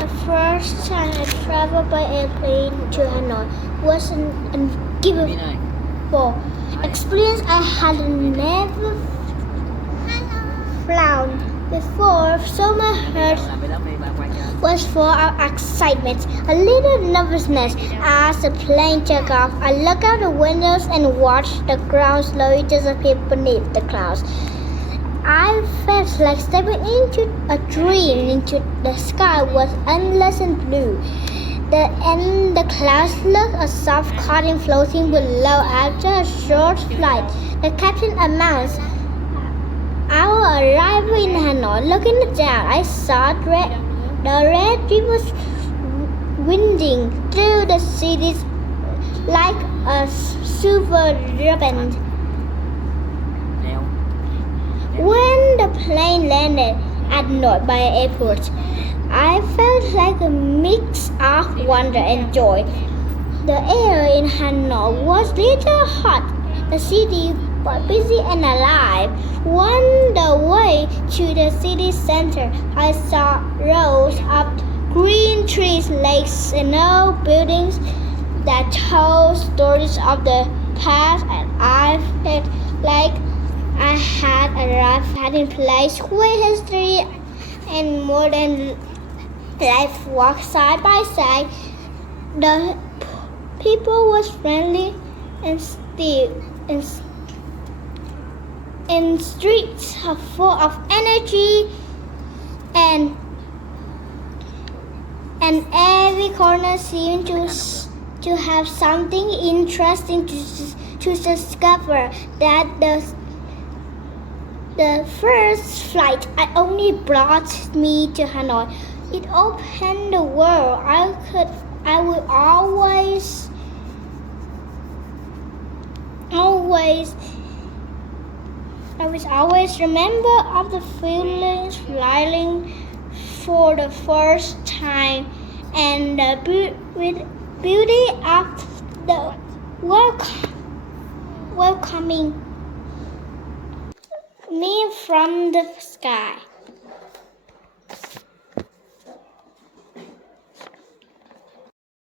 The first time I traveled by airplane to Hanoi was an unforgettable experience. I had never flown before, so my heart was full of excitement, a little nervousness. As the plane took off, I looked out the windows and watched the ground slowly disappear beneath the clouds. I felt like stepping into a dream. Into the sky was endless and blue. The clouds looked a soft cotton floating below. After a short flight, the captain announced our arrival in Hanoi. Looking down, I saw the red rivers winding through the city like a silver ribbon. When the plane landed at Hanoi Bay Airport, I felt like a mix of wonder and joy. The air in Hanoi was little hot, the city was busy and alive. On the way to the city center, I saw rows of green trees, lakes, and old buildings that told stories of the past, and I felt like I had arrived at a place where history and modern life walked side by side. The people was friendly and streets are full of energy, and every corner seemed to have something interesting to discover. That the first flight I only brought me to Hanoi. It opened the world. I will always remember of the feelings flying for the first time and the beauty of the welcoming me from the sky.